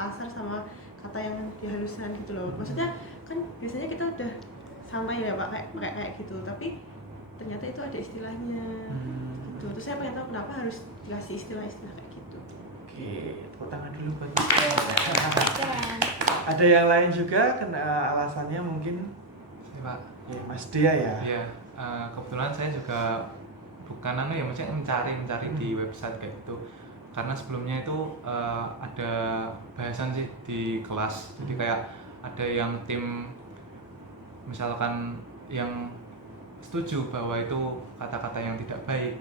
kasar sama kata yang dihaluskan gitu loh. Maksudnya kan biasanya kita udah sama ya Pak kayak gitu, tapi ternyata itu ada istilahnya gitu. Terus saya pengen tahu kenapa harus dikasih istilah-istilah kayak gitu. Oke, tepuk tangan dulu buat ada yang lain juga kena alasannya mungkin ya, Pak. Ya, Mas Dia ya. Iya, kebetulan saya juga bukan maksudnya mencari di website kayak gitu. Karena sebelumnya itu ada bahasan sih di kelas. Jadi kayak ada yang tim misalkan yang setuju bahwa itu kata-kata yang tidak baik.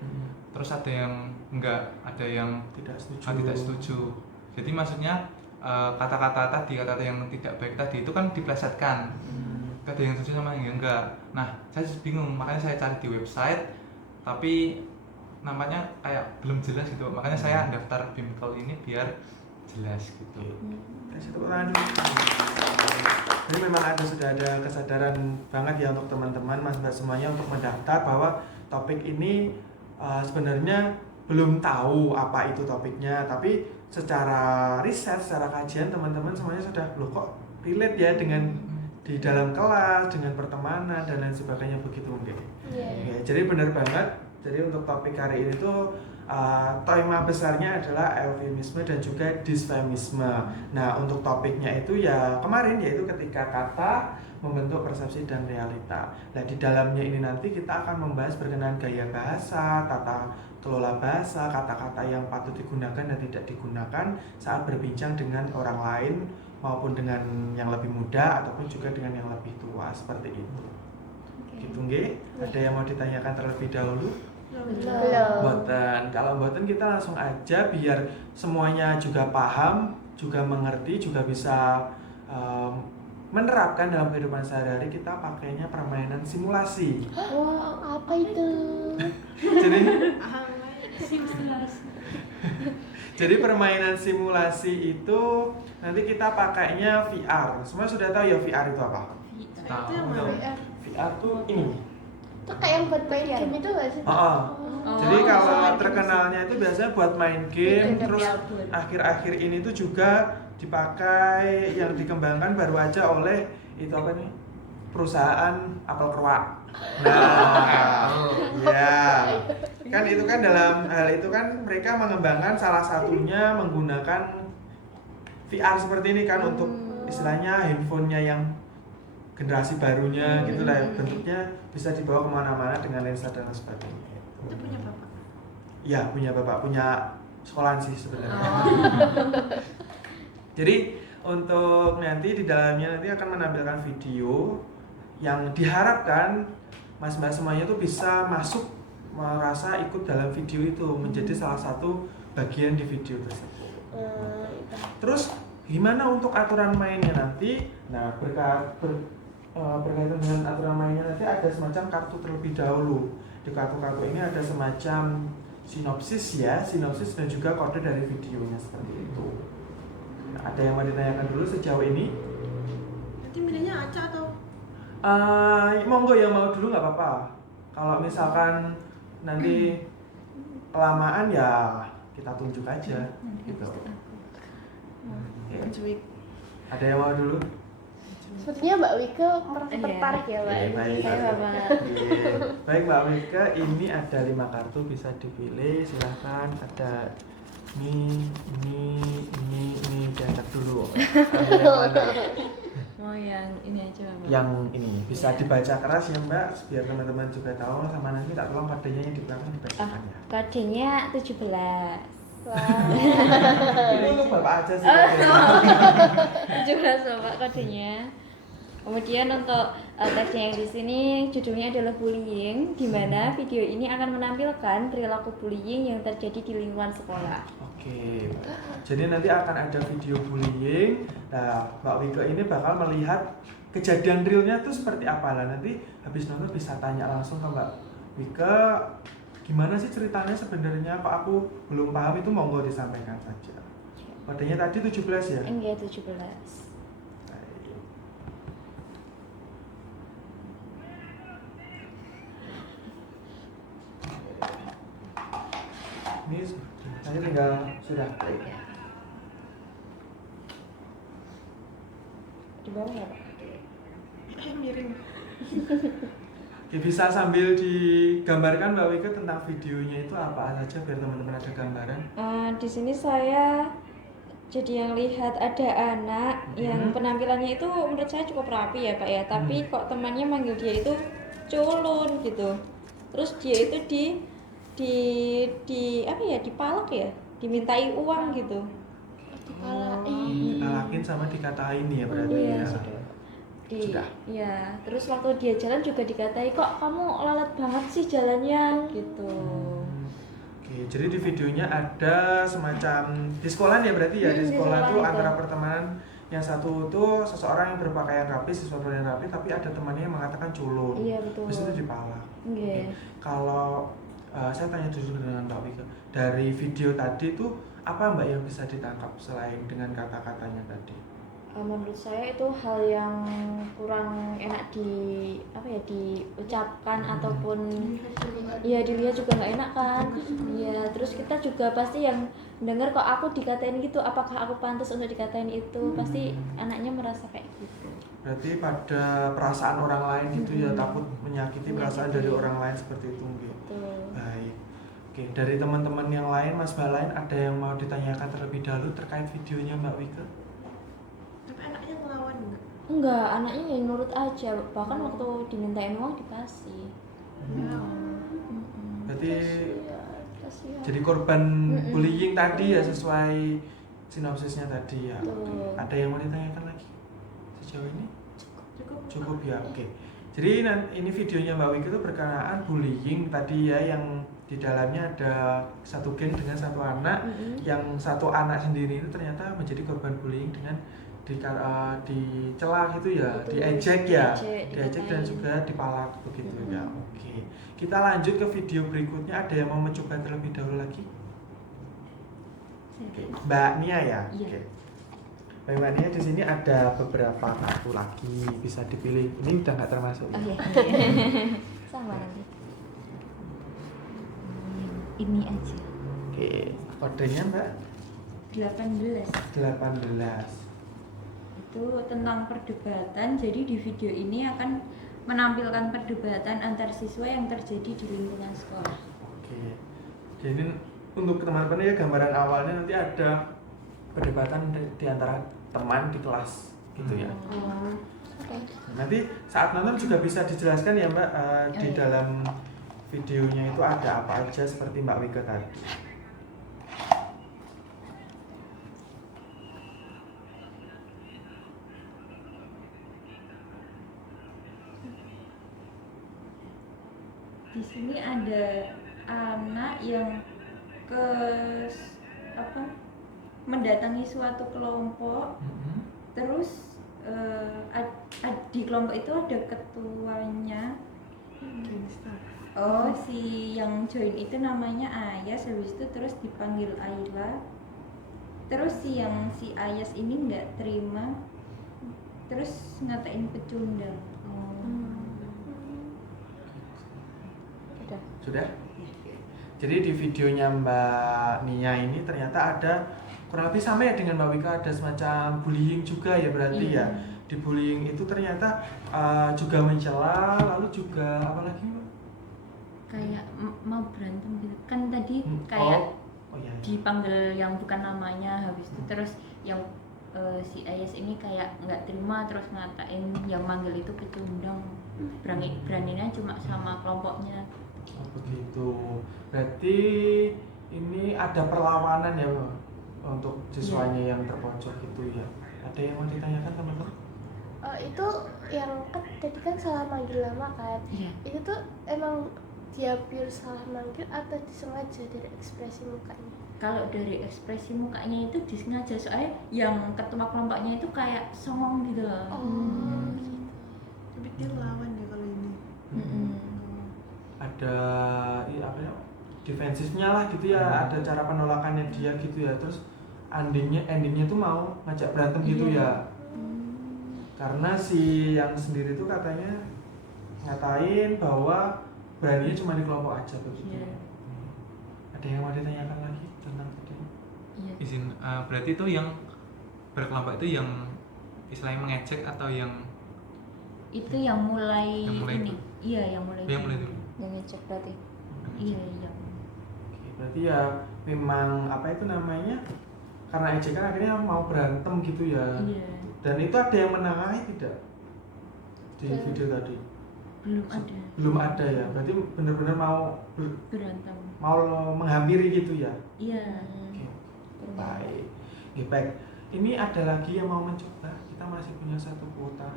Terus ada yang enggak, ada yang tidak setuju. Jadi maksudnya kata-kata yang tidak baik tadi itu kan diplesetkan. Ada yang setuju sama yang enggak. Nah, saya bingung, makanya saya cari di website tapi namanya kayak belum jelas gitu. Makanya saya daftar BIMCAL ini biar jelas gitu. Jadi memang sudah ada kesadaran banget ya untuk teman-teman Mas Mbak semuanya untuk mendaftar bahwa topik ini sebenarnya belum tahu apa itu topiknya, tapi secara riset, secara kajian teman-teman semuanya sudah loh kok relate ya dengan di dalam kelas, dengan pertemanan dan lain sebagainya begitu mungkin. Ya, jadi benar banget. Jadi untuk topik hari ini tuh tema besarnya adalah eufemisme dan juga disfemisme. Nah, untuk topiknya itu ya kemarin yaitu ketika kata membentuk persepsi dan realita. Nah, di dalamnya ini nanti kita akan membahas berkenaan gaya bahasa, tata kelola bahasa, kata-kata yang patut digunakan dan tidak digunakan saat berbincang dengan orang lain maupun dengan yang lebih muda ataupun juga dengan yang lebih tua seperti itu. Gitu nggih? Ada yang mau ditanyakan terlebih dahulu? Boten. Kalau boten kita langsung aja biar semuanya juga paham, juga mengerti, juga bisa menerapkan dalam kehidupan sehari-hari. Kita pakainya permainan simulasi. Wah, apa itu? Jadi permainan simulasi itu nanti kita pakainya VR. Semua sudah tahu ya VR itu apa? Tahu. VR tuh ini. Itu kayak yang buat main game itu nggak sih? Jadi kalau terkenalnya itu biasanya buat main game, terus akhir-akhir ini tuh juga dipakai yang dikembangkan baru aja oleh itu apa nih? Perusahaan apel keruak. Nah, ya. Kan itu kan dalam hal itu kan mereka mengembangkan salah satunya menggunakan VR seperti ini kan untuk istilahnya handphonenya yang generasi barunya gitulah ya, bentuknya bisa dibawa kemana-mana dengan lensa dan sebagainya. Itu punya bapak? Iya punya bapak, punya sekolahan sih sebenarnya. Jadi untuk nanti di dalamnya nanti akan menampilkan video yang diharapkan mas-mas semuanya tuh bisa masuk merasa ikut dalam video itu menjadi salah satu bagian di video tersebut. Terus gimana untuk aturan mainnya nanti? Nah berkaitan dengan aturan mainnya nanti ada semacam kartu terlebih dahulu. Di kartu-kartu ini ada semacam sinopsis dan juga kode dari videonya seperti itu. Nah, ada yang mau ditanyakan dulu sejauh ini? Nanti milihnya acak atau? Monggo yang mau dulu nggak apa-apa. Kalau misalkan nanti kelamaan ya kita tunjuk aja gitu. Ada yang mau dulu? Sepertinya Mbak Wike merasa tertarik ya Mbak. Baik Mbak Wike, ini ada 5 kartu bisa dipilih, silahkan. Ada ini diangkat dulu. Mau yang ini aja Mbak. Yang ini bisa dibaca keras ya Mbak, biar teman-teman juga tahu. Sama nanti tak tolong kodenya yang di belakang dibacakan ya. Kodenya 17. Ini untuk Bapak aja sih. 17 Bapak kodenya. Kemudian untuk teksnya yang di sini judulnya adalah bullying, di mana video ini akan menampilkan perilaku bullying yang terjadi di lingkungan sekolah. Oke. Jadi nanti akan ada video bullying. Nah, Mbak Wike ini bakal melihat kejadian realnya tuh seperti apa. Nah, nanti habis nonton bisa tanya langsung ke Mbak Wike, gimana sih ceritanya sebenarnya? Kok aku belum paham, itu monggo disampaikan saja. Kodenya tadi 17 ya? Enggak, 17. Ini saya tinggal sudah. Di bawah ya, Pak? Miring. Oke, bisa sambil digambarkan Mbak Wika tentang videonya itu apa saja biar teman-teman ada gambaran. Di sini saya jadi yang lihat ada anak yang penampilannya itu menurut saya cukup rapi ya Pak ya, tapi kok temannya manggil dia itu culun gitu. Terus dia itu di apa ya, dipalak ya, dimintai uang gitu. Ditalakin sama dikatain ya berarti Iya, ya. sudah. Ya, terus waktu dia jalan juga dikatai, kok kamu lalat banget sih jalannya gitu. Oke, jadi di videonya ada semacam di sekolah ya berarti ya, di Di sekolah sekolah tuh itu. antara pertemanan yang satu tuh seseorang yang berpakaian rapi, siswa berpakaian rapi, tapi ada temannya yang mengatakan culun. Iya, betul. Terus itu dipalak. Iya. Kalau saya tanya dulu dengan Mbak Wika, dari video tadi tuh apa Mbak yang bisa ditangkap selain dengan kata-katanya tadi? Menurut saya itu hal yang kurang enak diucapkan ataupun ya dilihat juga nggak enak kan. Ya, terus kita juga pasti yang dengar kok aku dikatain gitu, apakah aku pantas untuk dikatain itu? Pasti anaknya merasa kayak gitu. Berarti pada perasaan orang lain gitu ya, takut menyakiti perasaan dari orang lain seperti itu gitu. Betul. Baik. Oke, dari teman-teman yang lain, Mas Mbak lain ada yang mau ditanyakan terlebih dahulu terkait videonya Mbak Wika? Tapi anaknya ngelawan nggak? Enggak, anaknya ya nurut aja, bahkan waktu dimintain uang dikasih. Berarti Kasihan. jadi korban bullying tadi ya sesuai sinopsisnya tadi ya. Betul. Ada yang mau ditanyakan lagi sejauh ini? Cukup ya, oke. Jadi ini videonya Mbak Wika itu berkenaan bullying tadi ya, yang di dalamnya ada satu geng dengan satu anak, yang satu anak sendiri itu ternyata menjadi korban bullying dengan dicela gitu ya, Betul. diejek ya, Diejek, dan juga dipalak begitu ya. Oke, kita lanjut ke video berikutnya. Ada yang mau mencoba terlebih dahulu lagi? Oke, Mbak Nia ya. Iya. Oke. Mbak Nia, di sini ada beberapa kartu lagi, bisa dipilih. Ini udah nggak termasuk. Oh iya. Sama nanti. Ini aja. Oke, kodenya Mbak 18. 18. Itu tentang perdebatan. Jadi di video ini akan menampilkan perdebatan antar siswa yang terjadi di lingkungan sekolah. Oke. Jadi untuk teman-teman ya, gambaran awalnya nanti ada perdebatan di antara teman di kelas gitu ya. Nanti saat nonton juga bisa dijelaskan ya Mbak, di dalam videonya itu ada apa aja seperti Mbak Wika tadi. Di sini ada anak yang mendatangi suatu kelompok. Terus di kelompok itu ada ketuanya. Oh, si yang join itu namanya Ayas. Habis itu terus dipanggil Ayla. Terus si Ayas ini nggak terima, terus ngatain pecundang. Sudah? Jadi di videonya Mbak Nia ini ternyata ada kurang lebih sama ya dengan Mbak Wika, ada semacam bullying juga ya berarti ya. Di bullying itu ternyata juga mencela, lalu juga apa lagi Mbak? Kayak mau berantem gitu kan tadi, kayak iya. dipanggil yang bukan namanya. Habis itu terus yang si Ayas ini kayak nggak terima, terus ngatain yang manggil itu pecundang. Beraninya cuma sama kelompoknya. Oh, begitu. Berarti ini ada perlawanan ya Mbak, untuk siswanya yang terpojok itu ya. Ada yang mau ditanyakan teman-teman? Itu yang kan tadi kan salah manggil nama kan. Iya. Itu tuh emang dia pure salah manggil atau disengaja dari ekspresi mukanya? Kalau dari ekspresi mukanya itu disengaja, soalnya yang ketua kelompoknya itu kayak songong gitu loh. Gitu. Tapi dia lawan ya kalau ini. Ada apa ya, defensifnya lah gitu ya, ada cara penolakannya dia gitu ya. Terus endingnya tuh mau ngajak berantem gitu ya. Karena si yang sendiri tuh katanya ngatain bahwa beraninya cuma di kelompok aja begitu. Ada yang mau ditanyakan lagi tentang tadi? Izin, berarti itu yang berkelompok itu yang istilahnya mengejek atau yang Itu yang mulai, Yang mulai ini. dulu. Iya, yang mulai. yang mulai dulu? Yang ngecek berarti. Iya, yang. Oke, berarti ya memang apa itu namanya, karena ejekan akhirnya mau berantem gitu ya. Iya. Dan itu ada yang menengahi tidak di Belum. video tadi? Belum ada Belum ada ya, berarti benar-benar berantem. mau menghampiri gitu ya. Iya. Oke, baik. Oke, baik. Ini ada lagi yang mau mencoba, kita masih punya satu kuota.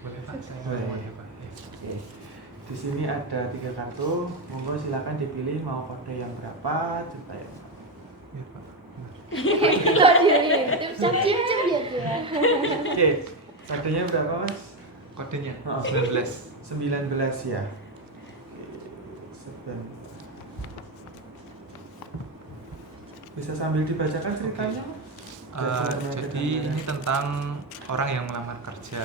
Boleh Pak, saya Boleh. mau ya Pak. Oke. Di sini ada 3 kartu, monggo silakan dipilih mau kode yang berapa, coba ya. Iya Pak. Kok diintip cip-cip ya dia. Oke, kodenya berapa Mas? Kodenya Oh. 19. 19 ya. Oke, bisa sambil dibacakan ceritanya? Jadi ini tentang orang yang melamar kerja.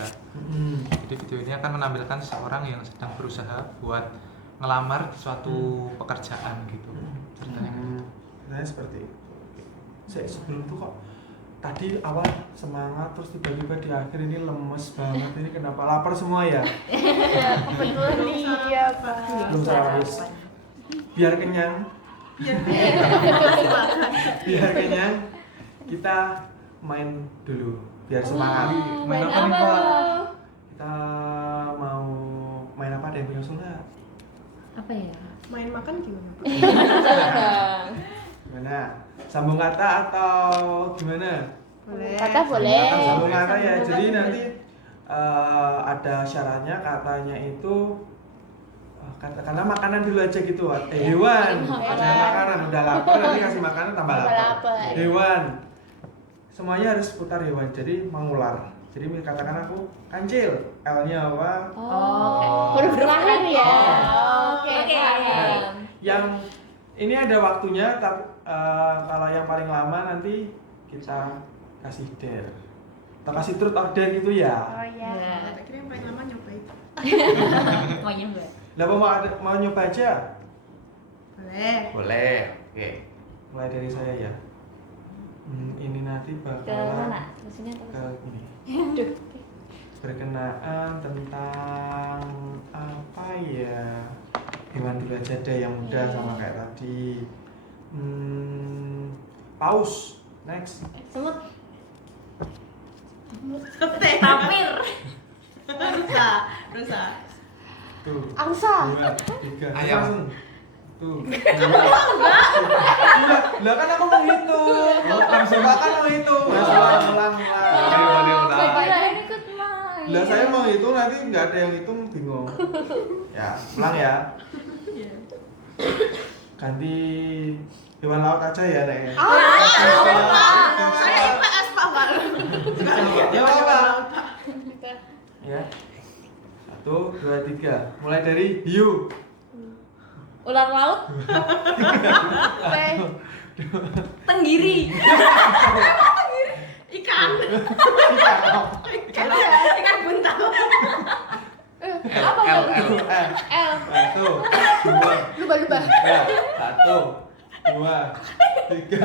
Jadi video ini akan menampilkan seseorang yang sedang berusaha buat ngelamar di suatu pekerjaan gitu. Ceritanya Ceritanya seperti itu. Oke. Sebelum itu kok tadi awal semangat terus tiba-tiba di akhir ini lemes banget, ini kenapa? Lapar semua ya? Iya, kebetulan iya, Pak. Belum sarapan. Biar kenyang, biar kenyang, kita main dulu biar semangat. Main apa nih apa Pak? tuh? Kita mau main apa, ada yang punya usul nggak? Apa ya? Main makan gimana? Gimana? Sambung kata atau gimana? Boleh. Kata boleh. Sambung kata ya. Sambung Jadi kata nanti ada syaratnya, katanya itu katakanlah makanan dulu aja gitu. Hewan, jangan makanan. Udah lapar nanti kasih makanan tambah Tambah lapar. lapar. Hewan. Semuanya harus seputar hewan. Jadi mengular. Jadi katakan aku kancil. L-nya apa? Oh, huruf terakhir ya. Oke. Oke. paham. Yang ini ada waktunya, tapi kalau yang paling lama nanti kita kasih dare atau kasih truth or dare gitu ya. Oh iya. Tak kira yang paling lama nyoba itu. Mau nyoba? Lah mau nyoba aja? Boleh. Boleh. Oke. Mulai dari saya ya. Ini nanti Ke bakalan mana? Ke sini atau ke ke ini. Aduh. Berkenaan tentang apa ya? Hewan dulu aja deh yang mudah sama kayak tadi. Paus. Next. Semut. Tapir. Rusa. Tuh. Angsa. 2, 3. Ayam. Langsung. Tuh. Lah kan aku mau hitung. Langsung kan mau hitung. Ulang. Boleh ulang. Kirain ikut main. Lah saya mau hitung nanti nggak ada yang hitung bingung. Ya, ulang ya. Ganti hewan laut aja ya, Nek. Saya IPS Pak Pak. Ya apa? Ya. 1, 2, 3. Mulai dari hiu. Ular laut. Tenggiri. Ikan. Ikan buntal. Apa L. tuh? L. 1, 2, Lumba-lumba. 1, 2, 3.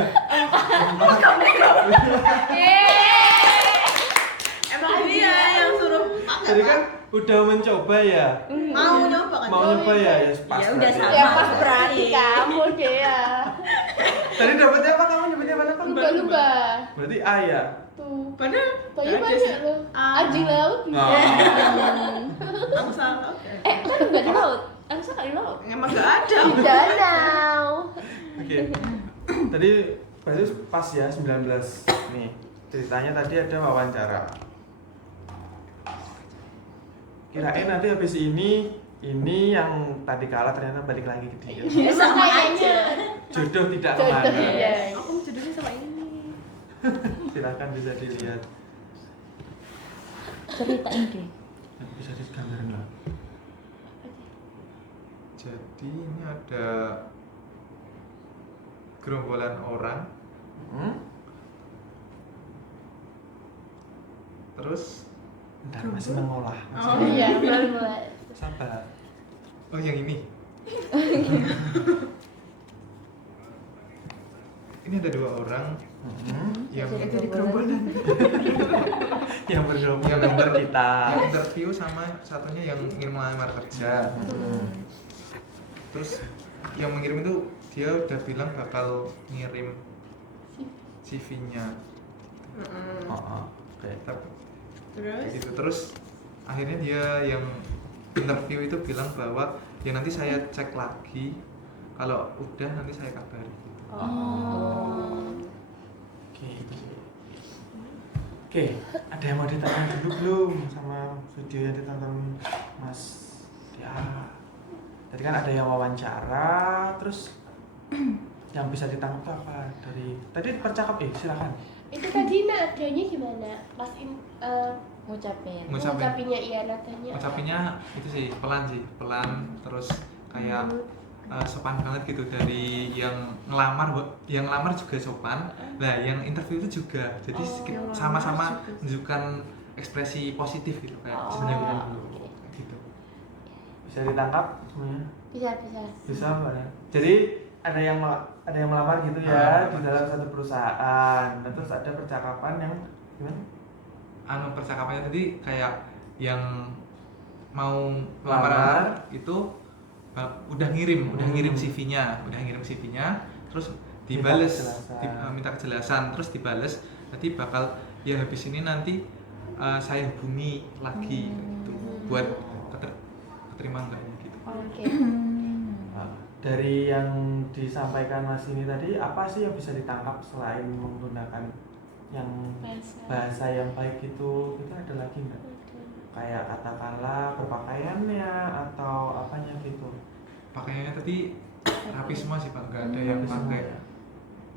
Emang dia yang suruh Tadi kan udah mencoba ya. mau nyoba kan? Mau nyoba ya, ya pas. Ya udah berarti. sama. Ya pas berarti kamu deh ya. Tadi dapatnya apa kamu nyebutnya apa? Lumba-lumba. Berarti A ya. Tuh. Padahal Banyak ada banyak sih. loh. Ah. Anjing laut bisa. Angsa. Oke. Kan nggak di laut. Angsa nggak di laut. Emang nggak ada. Di danau. Oke. Tadi berarti pas ya 19. Nih, ceritanya tadi ada wawancara. Kirain nanti habis ini yang tadi kalah ternyata balik lagi ke dia. Ya sama aja. Jodoh tidak Jodoh, kemana. iya. Aku mau judulnya sama ini. Silakan bisa dilihat. Ceritain deh. Bisa digambarin lah. Jadi ini ada gerombolan orang, terus Bentar, masih mengolah. Oh, Iya, mulai. Sabar. oh yang ini ini ada 2 orang yang Jadi gerombolan. Yang bergambar kita. yang interview sama satunya yang ingin melamar kerja. Terus yang mengirim itu dia udah bilang bakal ngirim CV-nya. Oke. Tapi Terus gitu. Terus akhirnya dia yang interview itu bilang bahwa ya nanti saya cek lagi, kalau udah nanti saya kabari. Oke, ada yang mau ditanya dulu belum sama video yang ditonton Mas? Ya, tadi kan ada yang wawancara, terus yang bisa ditangkap tuh apa dari tadi silakan. Itu tadi nadanya gimana? Pas Ngucapin. ngucapinnya iya nadanya. Ngucapinnya itu sih pelan terus kayak sopan banget gitu, dari yang ngelamar juga sopan. Nah, yang interview itu juga jadi yang sama-sama ngelamar juga. menunjukkan ekspresi positif gitu, kayak senyum gitu. Bisa ditangkap semuanya? Bisa. Bisa Mbak ya? Jadi ada yang melamar gitu ya di dalam satu perusahaan. Nah, terus ada percakapan yang gimana? Percakapannya tadi kayak yang mau Lamar. melamar itu udah ngirim CV-nya, terus dibales, minta kejelasan, terus dibales. Nanti bakal ya habis ini nanti saya hubungi lagi gitu buat keterima enggaknya gitu. Oke. Nah, dari yang disampaikan Mas ini tadi, apa sih yang bisa ditangkap selain menggunakan yang bahasa yang baik itu ada lagi nggak? Kayak katakanlah berpakaiannya atau apanya gitu? Pakaiannya tadi rapi semua sih Pak, nggak ada yang pakai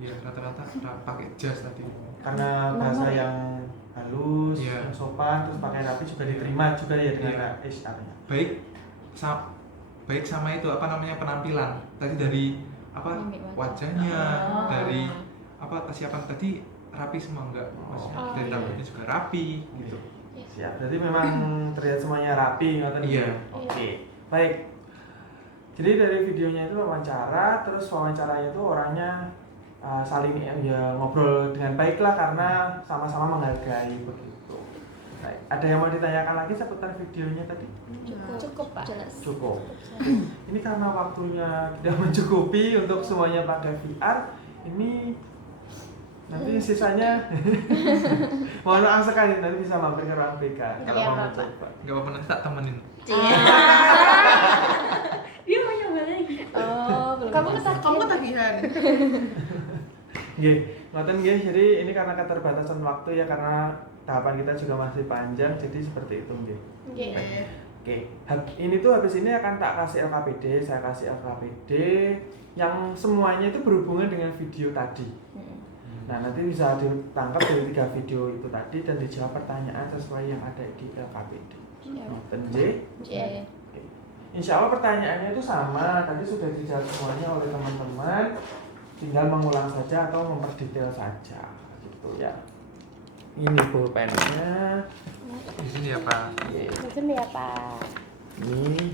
ya rata-rata pakai jas tadi. Karena bahasa yang halus, Iya. yang sopan, terus pakai rapi juga diterima juga ya dengan Iya. artinya. Baik sama itu apa namanya penampilan tadi, dari apa wajahnya, dari apa kesiapan tadi rapi semua, enggak maksudnya dari rambutnya juga rapi gitu. Siap. Berarti memang terlihat semuanya rapi ngoten Iya. ya? Oke. Baik. Jadi dari videonya itu wawancara, terus wawancaranya itu orangnya saling ya ngobrol dengan baik lah karena sama-sama menghargai begitu. Baik. Ada yang mau ditanyakan lagi seputar videonya tadi? Cukup Pak. Cukup. Ini karena waktunya tidak mencukupi untuk semuanya pakai VR, ini nanti sisanya mohon maaf sekali, nanti bisa mampir ke ruang BK kalau Iya, mau Pak. mencoba. Enggak apa-apa, nanti tak temenin. dia mau nyoba lagi. Kamu ketagihan. Nggih, ngoten nggih. Jadi ini karena keterbatasan waktu ya, karena tahapan kita juga masih panjang, jadi seperti itu nggih. Oke, ini tuh habis ini akan tak kasih LKPD, saya kasih LKPD yang semuanya itu berhubungan dengan video tadi. Nah, nanti bisa ditangkap dari 3 video itu tadi dan dijawab pertanyaan sesuai yang ada di LKPD. Ngoten nggih. Iya. Oke. Insya Allah pertanyaannya itu sama, tadi sudah dijawab semuanya oleh teman-teman, tinggal mengulang saja atau memperdetail saja, gitu ya. Ini pulpennya. Di sini ya Pak. Mungkin ya Pak. Ini.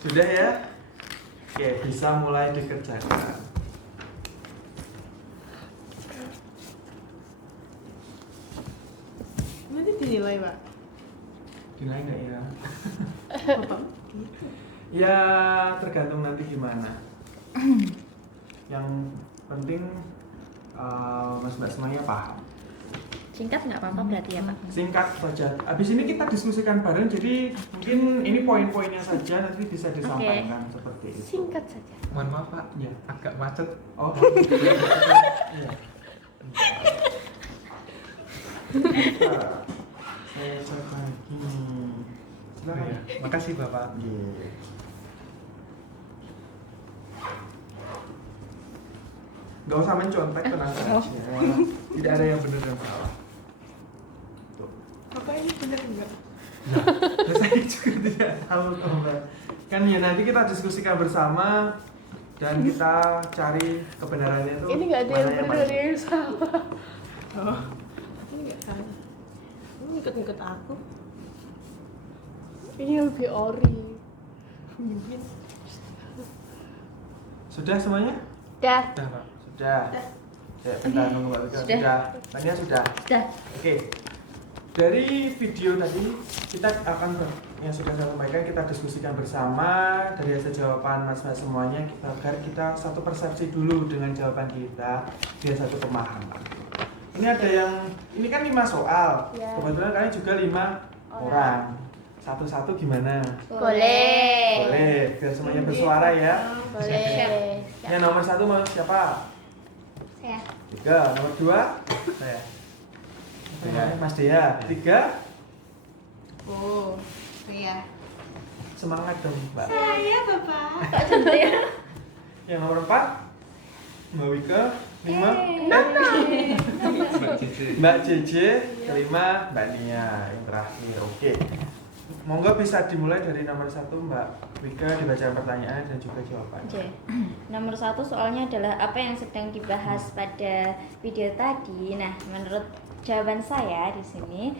Sudah ya? Oke, bisa mulai dikerjakan. Nanti dinilai Pak. Dinilai nggak ya? Bapak. Ya tergantung nanti gimana. Yang penting mas-mas semuanya paham. Singkat nggak apa-apa berarti ya Pak? Singkat saja. Habis ini kita diskusikan bareng, jadi mungkin ini poin-poinnya saja nanti bisa disampaikan seperti itu. Singkat saja. Mohon maaf Pak, Ya. agak macet. Oh. Iya. Saya cek lagi. Silakan. Iya. Makasih Bapak. Iya. Gak usah mencontek, tenang saja. Tidak ada yang benar dan salah. Tuh. Bapak ini benar enggak? Nah, saya juga tidak tahu Mbak. Kan ya nanti kita diskusikan bersama dan kita cari kebenarannya itu. Ini nggak ada yang mana benar yang salah. Oh. Ini enggak salah. Ini ikut-ikut aku. Ini lebih ori. Sudah semuanya? Dah. Sudah, Pak. Sudah. Ya, bentar nunggu Mbak Wika. Sudah. Sudah. Tanya sudah. Sudah. Oke. Dari video tadi kita akan yang sudah saya sampaikan kita diskusikan bersama dari hasil jawaban mas-mas semuanya agar kita satu persepsi dulu dengan jawaban kita biar satu pemahaman. Ini ada yang ini kan 5 soal. Ya. Kebetulan kalian juga 5 orang. Satu-satu gimana? Boleh. Boleh, biar semuanya bersuara ya. Boleh. Yang nomor 1 mau siapa? Saya. 3, nomor 2 saya. Mas Dea. 3 Oh, saya. semangat dong Mbak. Saya Bapak. Yang nomor 4 Mbak Wika. 5 Mbak Cici. Mbak JJ. Kelima Mbak Nia yang terakhir. Oke. Monggo bisa dimulai dari nomor 1 Mbak Wika dibaca pertanyaan dan juga jawaban. Oke. Nomor 1 soalnya adalah apa yang sedang dibahas pada video tadi. Nah, menurut jawaban saya di sini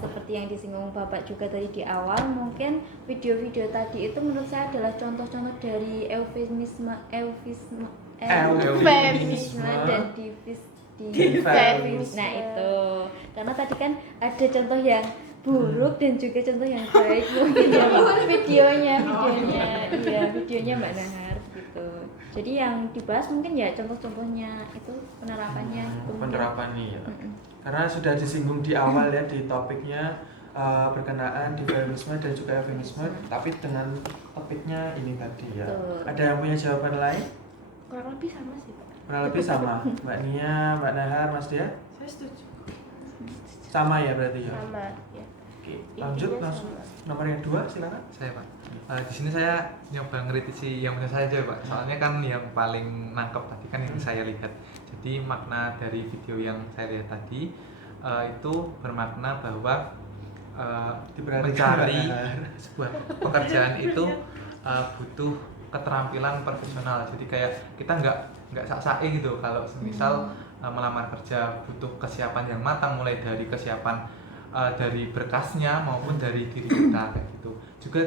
seperti yang disinggung Bapak juga tadi di awal, mungkin video-video tadi itu menurut saya adalah contoh-contoh dari eufemisme dan Difference. Nah itu, karena tadi kan ada contoh yang buruk dan juga contoh yang baik mungkin ya Pak. Videonya, iya videonya Mbak Nahar gitu. Jadi yang dibahas mungkin ya contoh-contohnya itu penerapannya. Gitu, mungkin. Penerapannya ya. Karena sudah disinggung di awal ya di topiknya berkenaan differenisme dan juga eufemisme, tapi dengan topiknya ini tadi ya. Betul. Ada yang punya jawaban lain? Kurang lebih sama sih, Pak. Kurang lebih sama. Mbak Nia, Mbak Nahar, Mas Dia? Saya setuju. Sama ya berarti ya. Sama ya. Oke, lanjut Intinya langsung. sama. Nomor yang 2 silakan. Saya Pak. Di sini saya nyoba ngeritisi yang punya saya aja Pak. Soalnya kan yang paling nangkep tadi kan yang saya lihat. Jadi makna dari video yang saya lihat tadi itu bermakna bahwa Diperhatikan, mencari Mbak Nahar. sebuah pekerjaan itu butuh keterampilan profesional. Jadi kayak kita nggak sak-sae gitu kalau semisal melamar kerja, butuh kesiapan yang matang mulai dari kesiapan dari berkasnya maupun dari diri kita kayak gitu. Juga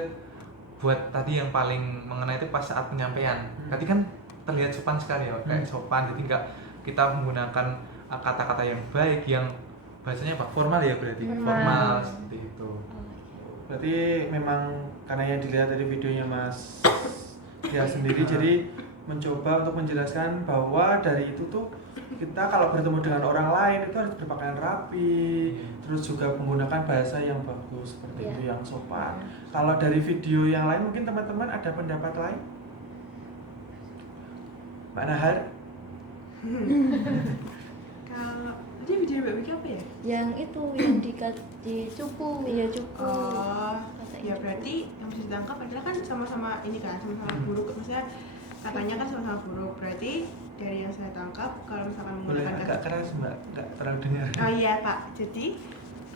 buat tadi yang paling mengenai itu pas saat penyampaian. Tadi kan terlihat sopan sekali ya, kayak sopan. Jadi nggak kita menggunakan kata-kata yang baik, yang bahasanya apa? Formal ya berarti. Formal seperti itu. Berarti memang karena yang dilihat dari videonya Mas Dia sendiri jadi mencoba untuk menjelaskan bahwa dari itu tuh kita kalau bertemu dengan orang lain itu harus berpakaian rapi, terus juga menggunakan bahasa yang bagus seperti itu yang sopan. Kalau dari video yang lain mungkin teman-teman ada pendapat lain? Mbak Nahar? Kalau tadi video Mbak Wika apa ya? Yang itu yang di Cupu. Iya cukup. Oh, ya berarti yang bisa ditangkap adalah kan sama-sama ini kan, sama-sama buruk. Maksudnya katanya kan sama-sama buruk. Berarti dari yang saya tangkap kalau misalkan Boleh menggunakan agak keras Mbak, nggak terlalu dengar. Oh iya Pak, jadi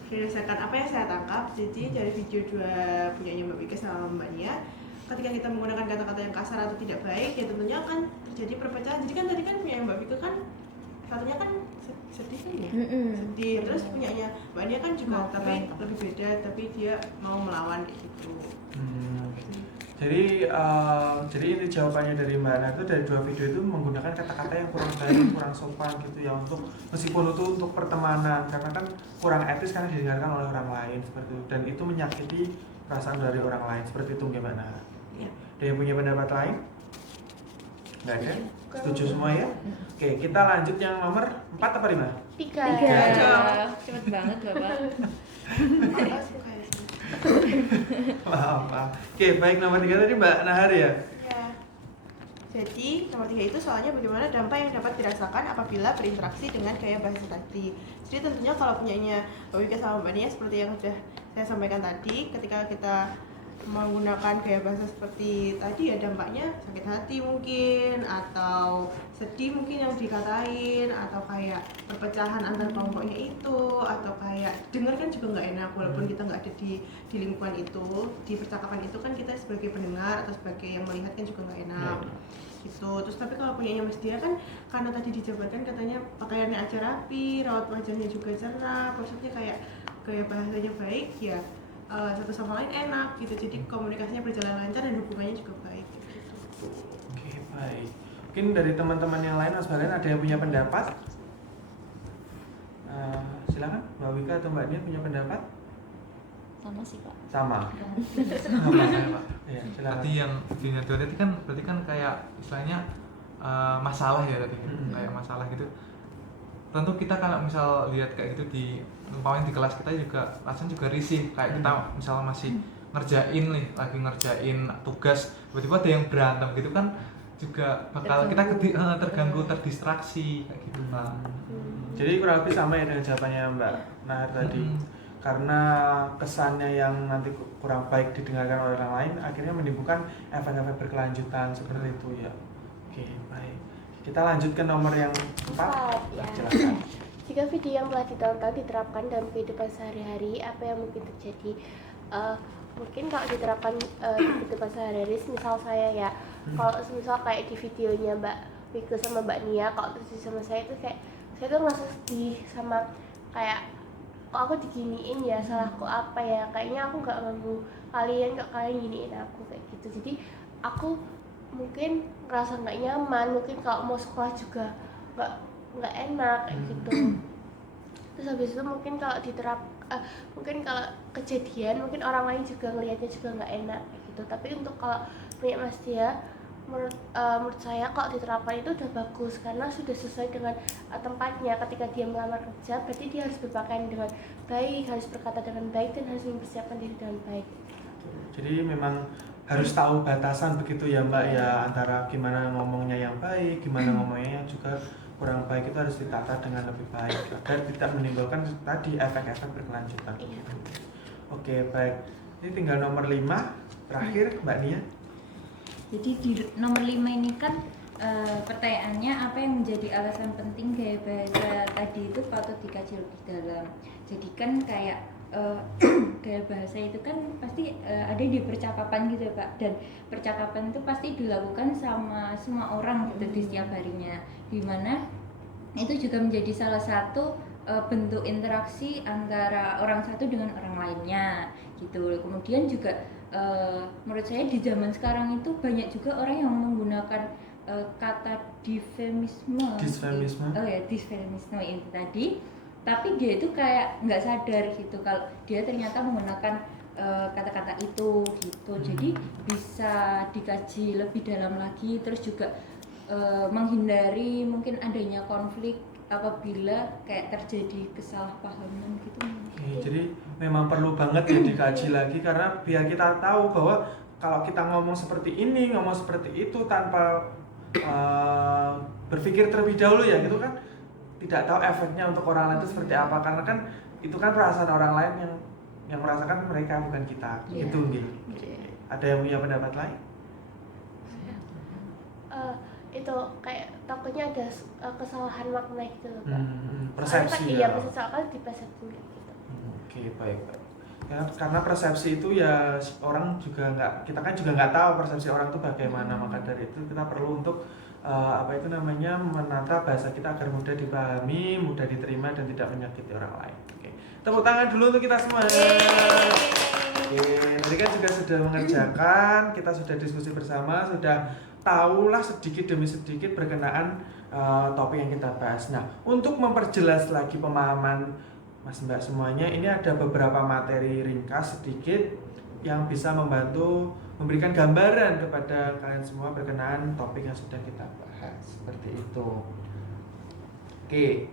berdasarkan apa yang saya tangkap, jadi dari video dua punyanya Mbak Wika sama Mbak Nia, ketika kita menggunakan kata-kata yang kasar atau tidak baik, ya tentunya akan terjadi perpecahan. Jadi kan tadi kan punya Mbak Wika kan katanya kan sedih kan ya? Sedih, terus punyanya Mbak Nia kan juga tapi lebih beda, tapi dia mau melawan kayak gitu. Jadi ini jawabannya dari Mbak Ana itu dari 2 video itu menggunakan kata-kata yang kurang baik, kurang sopan gitu ya untuk meskipun itu untuk pertemanan karena kan kurang etis karena didengarkan oleh orang lain seperti itu dan itu menyakiti perasaan dari orang lain seperti itu gimana? Iya. Ada yang punya pendapat lain? Nggak ada? Setuju semua ya? Oke, kita lanjut yang nomor 4 apa 5? 3. Cepet banget Bapak. Maaf. Oke, baik nomor 3 tadi Mbak Nahar ya? Ya. Jadi nomor 3 itu soalnya bagaimana dampak yang dapat dirasakan apabila berinteraksi dengan gaya bahasa tadi. Jadi tentunya kalau punyanya Mbak Wika sama Mbak Nia seperti yang sudah saya sampaikan tadi, ketika kita menggunakan gaya bahasa seperti tadi ya dampaknya sakit hati mungkin atau sedih mungkin yang dikatain atau kayak perpecahan antar kelompoknya itu atau kayak denger kan juga nggak enak walaupun kita nggak ada di lingkungan itu di percakapan itu kan kita sebagai pendengar atau sebagai yang melihat kan juga nggak enak gitu. Terus tapi kalau punyanya Mas Dia kan karena tadi dijabarkan katanya pakaiannya aja rapi, raut wajahnya juga cerah, maksudnya kayak gaya bahasanya baik ya. satu sama lain enak gitu, jadi komunikasinya berjalan lancar dan hubungannya juga baik gitu. Oke, baik. Mungkin dari teman-teman yang lain, Mas Valen ada yang punya pendapat? Silakan Mbak Wika atau Mbak Nia punya pendapat? Sama sih Pak. Sama. Sama saya, Pak. Iya, silakan. Tadi yang videonya dua tadi kan berarti kan kayak istilahnya masalah ya tadi, kayak masalah gitu. Tentu kita kalau misal lihat kayak gitu di umpamanya di kelas kita juga rasanya juga risih, kayak kita misal masih ngerjain nih, lagi ngerjain tugas, tiba-tiba ada yang berantem gitu kan, juga bakal kita terganggu, terdistraksi kayak gitu Pak. Jadi kurang lebih sama ya dengan jawabannya Mbak Nahar tadi. Karena kesannya yang nanti kurang baik didengarkan oleh orang lain, akhirnya menimbulkan efek-efek berkelanjutan seperti itu ya. Oke, baik. Kita lanjut ke nomor yang 4. Ya. Silakan. Jika video yang telah ditonton diterapkan dalam kehidupan sehari-hari, apa yang mungkin terjadi? Mungkin kalau diterapkan di kehidupan sehari-hari, misal saya ya, kalau misal kayak di videonya Mbak Wika sama Mbak Nia, kalau terjadi sama saya itu kayak saya tuh ngerasa sedih sama kayak kok aku diginiin ya, salahku apa ya, kayaknya aku nggak ganggu kalian, kok kalian giniin aku kayak gitu. Jadi aku mungkin ngerasa nggak nyaman, mungkin kalau mau sekolah juga nggak enak kayak gitu. Terus habis itu mungkin kalau mungkin kalau kejadian mungkin orang lain juga ngelihatnya juga nggak enak kayak gitu. Tapi untuk kalau punya Mas Tia, menurut saya kalau diterapkan itu udah bagus karena sudah sesuai dengan tempatnya. Ketika dia melamar kerja berarti dia harus berpakaian dengan baik, harus berkata dengan baik, dan harus mempersiapkan diri dengan baik. Jadi memang harus tahu batasan begitu ya Mbak ya, antara gimana ngomongnya yang baik, gimana ngomongnya yang juga kurang baik, itu harus ditata dengan lebih baik agar tidak menimbulkan tadi efek-efek berkelanjutan. Iya. Oke, baik. Ini tinggal nomor 5 terakhir Mbak Nia. Jadi di nomor 5 ini kan pertanyaannya apa yang menjadi alasan penting gaya bahasa tadi itu patut dikaji lebih dalam. Jadi kan kayak gaya bahasa itu kan pasti ada di percakapan gitu ya Pak, dan percakapan itu pasti dilakukan sama semua orang gitu di setiap harinya, dimana itu juga menjadi salah satu bentuk interaksi antara orang satu dengan orang lainnya gitu. Kemudian juga menurut saya di zaman sekarang itu banyak juga orang yang menggunakan kata disfemisme itu tadi, tapi dia itu kayak nggak sadar gitu kalau dia ternyata menggunakan kata-kata itu gitu. Jadi bisa dikaji lebih dalam lagi, terus juga menghindari mungkin adanya konflik apabila kayak terjadi kesalahpahaman gitu. Jadi memang perlu banget ya dikaji lagi, karena biar kita tahu bahwa kalau kita ngomong seperti ini, ngomong seperti itu tanpa berpikir terlebih dahulu ya gitu kan, tidak tahu efeknya untuk orang lain itu seperti apa, karena kan itu kan perasaan orang lain yang merasakan, mereka bukan kita. Gitu gitu. Ada yang punya pendapat lain? Itu kayak takutnya ada kesalahan makna gitu loh Pak. Persepsi ya. ya. Misalkan di persepsi gitu. Oke, baik. Karena persepsi itu ya orang juga kita kan juga nggak tahu persepsi orang itu bagaimana, maka dari itu kita perlu untuk menata bahasa kita agar mudah dipahami, mudah diterima, dan tidak menyakiti orang lain. Oke, tepuk tangan dulu untuk kita semua. Oke, tadi kan juga sudah mengerjakan, kita sudah diskusi bersama, sudah tahulah sedikit demi sedikit berkenaan topik yang kita bahas. Nah, untuk memperjelas lagi pemahaman Mas Mbak semuanya, ini ada beberapa materi ringkas sedikit yang bisa membantu memberikan gambaran kepada kalian semua berkenaan topik yang sudah kita bahas. Seperti itu. Oke.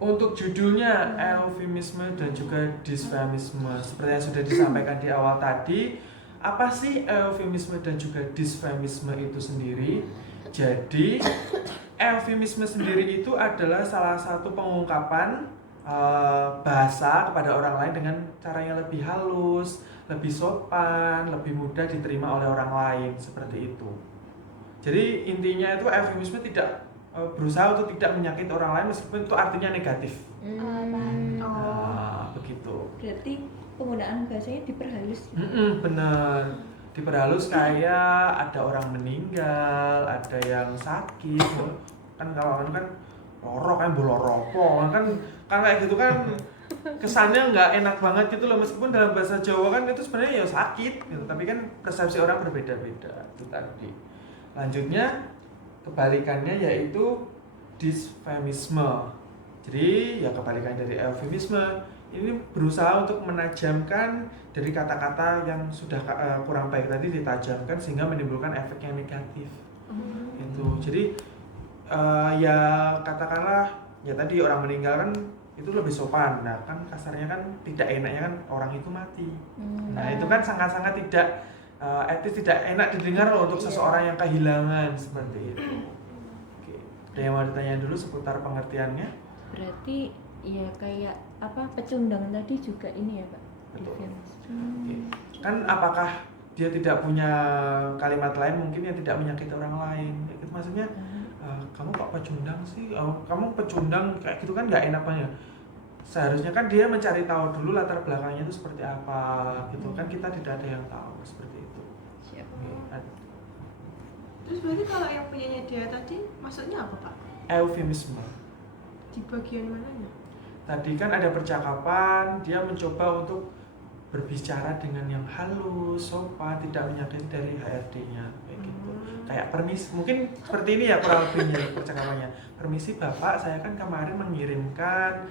Untuk judulnya eufemisme dan juga disfemisme, seperti yang sudah disampaikan di awal tadi, apa sih eufemisme dan juga disfemisme itu sendiri? Jadi, eufemisme sendiri itu adalah salah satu pengungkapan bahasa kepada orang lain dengan cara yang lebih halus, lebih sopan, lebih mudah diterima oleh orang lain, seperti itu. Jadi intinya itu eufemisme tidak berusaha untuk tidak menyakiti orang lain meskipun itu artinya negatif. Begitu. Berarti penggunaan bahasanya diperhalus. Bener, diperhalus kayak ada orang meninggal, ada yang sakit, kan kalau kan loro kan boloropo kan kayak gitu kan kesannya nggak enak banget gitu loh, meskipun dalam bahasa Jawa kan itu sebenarnya ya sakit gitu, tapi kan persepsi orang berbeda-beda itu tadi. Lanjutnya kebalikannya yaitu disfemisme. Jadi ya kebalikan dari eufemisme, ini berusaha untuk menajamkan dari kata-kata yang sudah kurang baik tadi, ditajamkan sehingga menimbulkan efek yang negatif. Itu jadi ya katakanlah ya tadi orang meninggal kan itu lebih sopan, nah kan kasarnya kan tidak enaknya kan orang itu mati. Nah itu kan sangat-sangat tidak etis, tidak enak didengar loh untuk seseorang yang kehilangan seperti itu. Oke. Ada yang mau ditanya dulu seputar pengertiannya? Berarti ya kayak apa pecundang tadi juga ini ya Pak? Betul. Eufemisme. Oke. Kan apakah dia tidak punya kalimat lain mungkin yang tidak menyakiti orang lain? Itu maksudnya kamu kok pecundang sih? Kamu pecundang kayak gitu kan nggak enak banget. Seharusnya kan dia mencari tahu dulu latar belakangnya itu seperti apa gitu kan, kita tidak ada yang tahu seperti itu. Siap. Oke. Terus berarti kalau yang punyanya dia tadi maksudnya apa Pak? Eufemisme. Di bagian mananya? Tadi kan ada percakapan, dia mencoba untuk berbicara dengan yang halus, sopan, tidak menyakiti dari HRD-nya kayak gitu. Kayak permisi, mungkin seperti ini ya kurang lebihnya percakapannya. Permisi Bapak, saya kan kemarin mengirimkan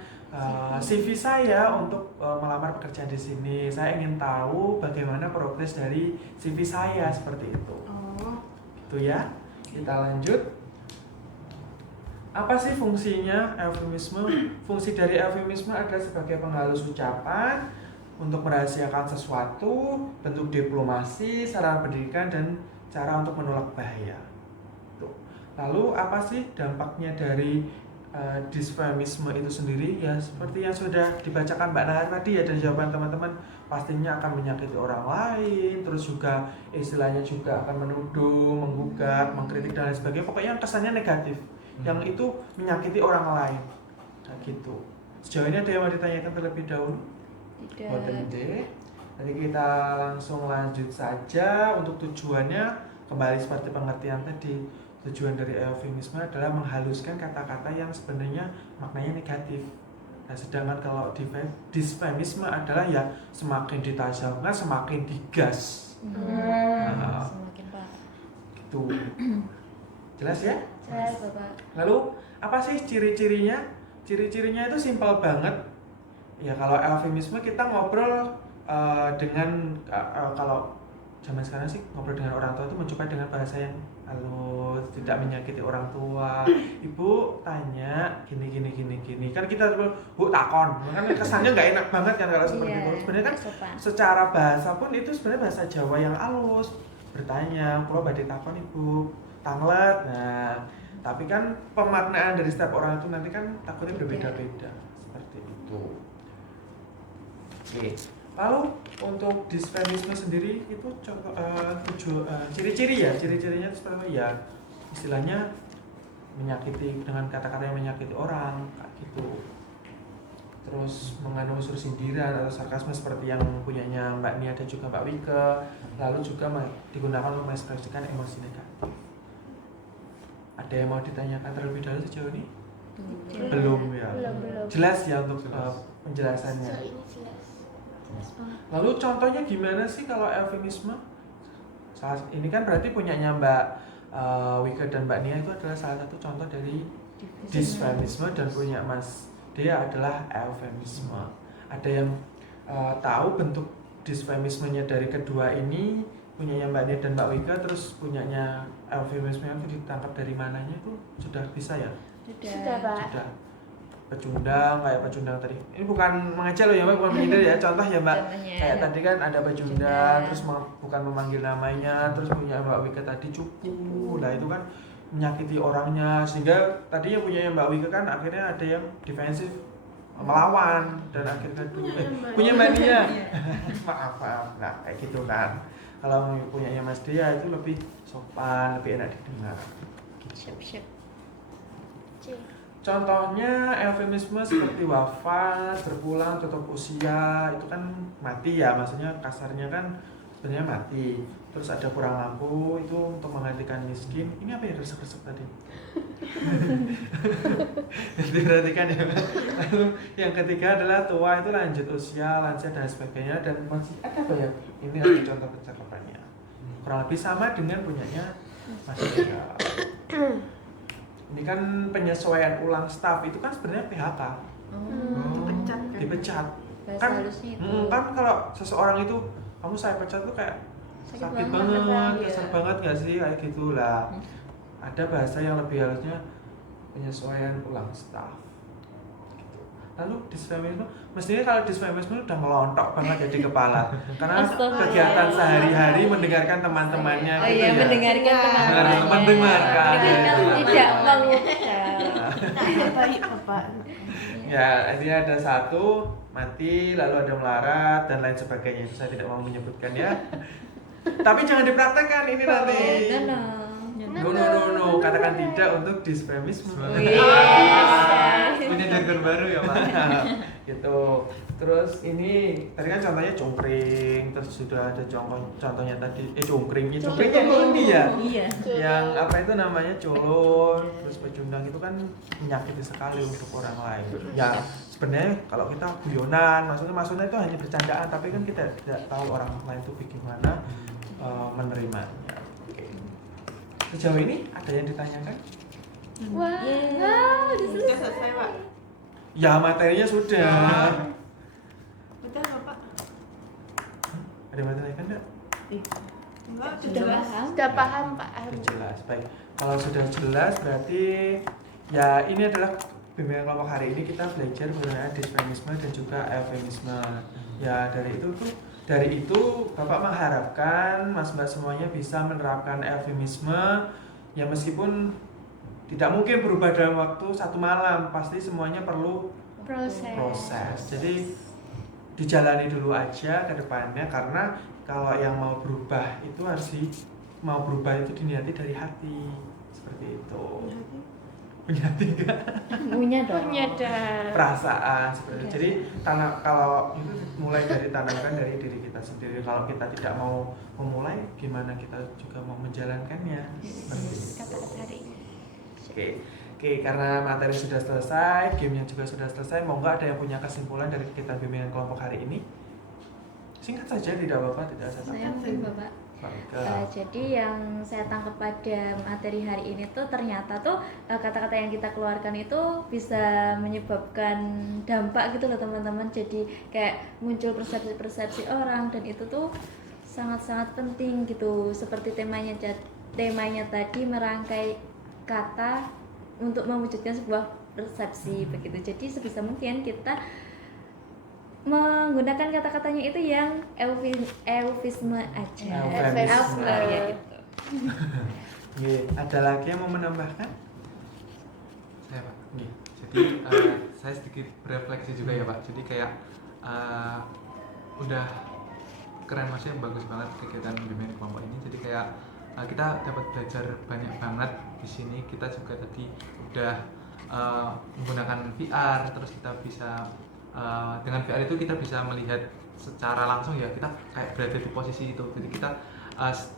CV saya untuk melamar pekerjaan di sini. Saya ingin tahu bagaimana progres dari CV saya seperti itu. Oh. Gitu ya. Kita lanjut. Apa sih fungsinya eufemisme? Fungsi dari eufemisme adalah sebagai penghalus ucapan untuk merahasiakan sesuatu, bentuk diplomasi, sarana pendidikan, dan cara untuk menolak bahaya. Tuh. Lalu apa sih dampaknya dari disfemisme itu sendiri? Ya seperti yang sudah dibacakan Mbak Nahar tadi ya, dan jawaban teman-teman pastinya akan menyakiti orang lain, terus juga istilahnya juga akan menuduh, menggugat, mengkritik dan lain sebagainya. Pokoknya kesannya negatif, yang itu menyakiti orang lain. Nah gitu. Sejauh ini ada yang mau ditanyakan terlebih dahulu? Tidak. Jadi kita langsung lanjut saja. Untuk tujuannya kembali seperti pengertian tadi, tujuan dari eufemisme adalah menghaluskan kata-kata yang sebenarnya maknanya negatif. Nah, sedangkan kalau disfemisme adalah ya semakin ditajamkan semakin digas. Nah, Semakin parah. gitu. Jelas ya? Jelas Bapak. Lalu apa sih ciri-cirinya? Ciri-cirinya itu simpel banget. Ya kalau eufemisme kita ngobrol dengan kalau zaman sekarang sih ngobrol dengan orang tua itu mencoba dengan bahasa yang halus, tidak menyakiti orang tua. Ibu tanya gini. Kan kita bu takon, kan kesannya nggak enak banget kan kalau seperti itu. Sebenarnya kan secara bahasa pun itu sebenarnya bahasa Jawa yang halus. Bertanya, kalau badhe takon ibu, tanglet. Nah, tapi kan pemaknaan dari setiap orang itu nanti kan takutnya berbeda-beda seperti itu. Oke. Lalu untuk disfemisme sendiri itu contoh ciri-ciri ya, ciri-cirinya itu seperti apa ya? Istilahnya menyakiti dengan kata-kata yang menyakiti orang kayak gitu. Terus mengandung unsur sindiran atau sarkasme seperti yang punyanya Mbak Nia dan juga Mbak Wike. Lalu juga digunakan untuk mengekspresikan emosi negatif. Ada yang mau ditanyakan terlebih dahulu sejauh ini? Belum ya. Belum. Jelas ya untuk penjelasannya. So, ini jelas. Jelas banget. Lalu contohnya gimana sih kalau eufemisme? Ini kan berarti punyanya Mbak Wike dan Mbak Nia itu adalah salah satu contoh dari disfemisme, dan punya Mas Dea adalah eufemisme. Ada yang tahu bentuk disfemismenya dari kedua ini? Punyanya Mbak Nia dan Mbak Wike, terus punyanya eufemisme itu ditangkap dari mananya itu sudah bisa ya? Sudah Pak. Sudah. Pecundang, kayak pecundang tadi. Ini bukan mengejek loh ya Mbak, bukan menyindir ya. Contoh ya Mbak. Contohnya. Kayak tadi kan ada pecundang, terus bukan memanggil namanya, terus punya Mbak Wike tadi cupu. Nah itu kan menyakiti orangnya, sehingga tadi yang punya Mbak Wike kan akhirnya ada yang defensif, melawan, dan akhirnya punya Mbak Nia. maaf. Nah kayak gitu kan. Kalau punyanya Mas Dia itu lebih sopan, lebih enak didengar. Siap. Contohnya eufemisme seperti wafat, berpulang, tutup usia, itu kan mati ya, maksudnya kasarnya kan sebenarnya mati. Terus ada kurang lampu itu untuk menggantikan miskin. Ini apa ya resep-resep tadi? Diperhatikan ya. Lalu yang ketiga adalah tua itu lanjut usia, lansia dan sebagainya, dan masih ada apa ya? Ini ada contoh kecakapannya. Kurang lebih sama dengan punyanya Mas Ega. Ini kan penyesuaian ulang staf itu kan sebenarnya PHK. Dipecat kan. Dipecat. Bahasa Kan, halusnya itu. kan kalau seseorang itu kamu saya pecat tuh kayak sakit banget, kesel banget gak sih kayak gitulah. Ada bahasa yang lebih halusnya penyesuaian ulang staf. Gitu. Lalu disfeminisme, mestinya kalau disfeminisme udah melontok banget ya di kepala karena Astaga. kegiatan sehari-hari mendengarkan teman-temannya Oh gitu iya, ya. mendengarkan teman-temannya. Mendengarkan. Tidak mengucap. Baik Bapak. Ya, ini ada satu mati, lalu ada melarat dan lain sebagainya. Itu saya tidak mau menyebutkan ya. Tapi jangan dipraktekkan ini nanti. No. Katakan tidak untuk disfemisme. Punya jargon baru ya Pak. Gitu. Terus ini tadi kan contohnya cungkring, terus sudah ada contohnya tadi cungkringnya ini ya. Iya. Yang apa itu namanya culun, terus pecundang itu kan menyakiti sekali untuk orang lain. Ya sebenarnya kalau kita guyonan, maksudnya itu hanya bercandaan, tapi kan kita tidak tahu orang lain itu bagaimana menerimanya. Oke. Sejauh ini ada yang ditanyakan? Wah, Sudah selesai Pak. Ya materinya sudah. Udah Bapak. Ada yang ditanyakan enggak? Enggak, Sudah jelas. paham? sudah paham Pak. Sudah jelas. Baik. Kalau sudah jelas berarti ya ini adalah bimbingan kelompok hari ini kita belajar mengenai disfemisme dan juga eufemisme. Ya dari itu Bapak mengharapkan Mas Mbak semuanya bisa menerapkan eufemisme ya meskipun tidak mungkin berubah dalam waktu satu malam, pasti semuanya perlu proses. Jadi dijalani dulu aja ke depannya karena kalau yang mau berubah itu mau berubah itu diniati dari hati. Seperti itu. Punya hati enggak? Punya dong. Punya dah. Perasaan seperti itu. Jadi kalau itu mulai dari tanamkan dari diri kita sendiri. Kalau kita tidak mau memulai, gimana kita juga mau menjalankannya? Seperti itu. Kata-kata hari ini. Oke, karena materi sudah selesai, gamenya juga sudah selesai. Mau nggak ada yang punya kesimpulan dari kegiatan bimbingan kelompok hari ini? Singkat saja, tidak apa-apa, tidak usah Saya mungkin Bapak. Jadi yang saya tangkap pada materi hari ini tuh ternyata tuh kata-kata yang kita keluarkan itu bisa menyebabkan dampak gitu loh teman-teman. Jadi kayak muncul persepsi-persepsi orang dan itu tuh sangat-sangat penting gitu. Seperti temanya tadi merangkai kata untuk mewujudkan sebuah persepsi begitu. Jadi sebisa mungkin kita menggunakan kata-katanya itu yang eufemisme aja. Eufemisme. Ya gitu. Ada lagi yang mau menambahkan? Saya Pak. Jadi saya sedikit berefleksi juga ya Pak. Jadi kayak udah keren, maksudnya bagus banget kegiatan bimbingan kelompok ini. Jadi kayak kita dapat belajar banyak banget di sini. Kita juga tadi udah menggunakan VR, terus kita bisa dengan VR itu kita bisa melihat secara langsung ya, kita kayak berada di posisi itu. Jadi kita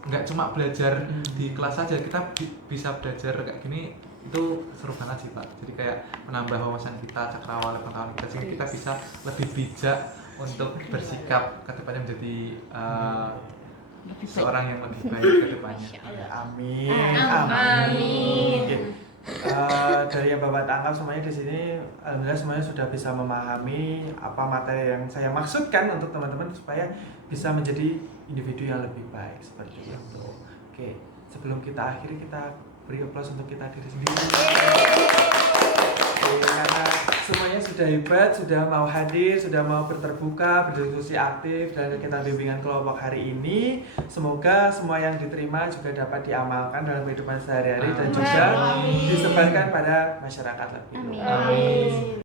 nggak cuma belajar di kelas saja, kita bisa belajar kayak gini. Itu seru banget sih Pak. Jadi kayak menambah wawasan kita, cakrawala pengetahuan kita, sehingga kita bisa lebih bijak untuk bersikap ke depannya menjadi seorang yang lebih baik ke depannya. Ya, amin. Amin. Oke. Dari yang Bapak tangkap semuanya di sini, alhamdulillah semuanya sudah bisa memahami apa materi yang saya maksudkan untuk teman-teman supaya bisa menjadi individu yang lebih baik seperti itu. Oke, sebelum kita akhiri kita beri aplaus untuk kita diri sendiri. Oke, karena semuanya sudah hebat, sudah mau hadir, sudah mau berterbuka, berdiskusi aktif dalam kegiatan bimbingan kelompok hari ini. Semoga semua yang diterima juga dapat diamalkan dalam kehidupan sehari-hari dan juga disebarkan pada masyarakat lebih luas. Amin.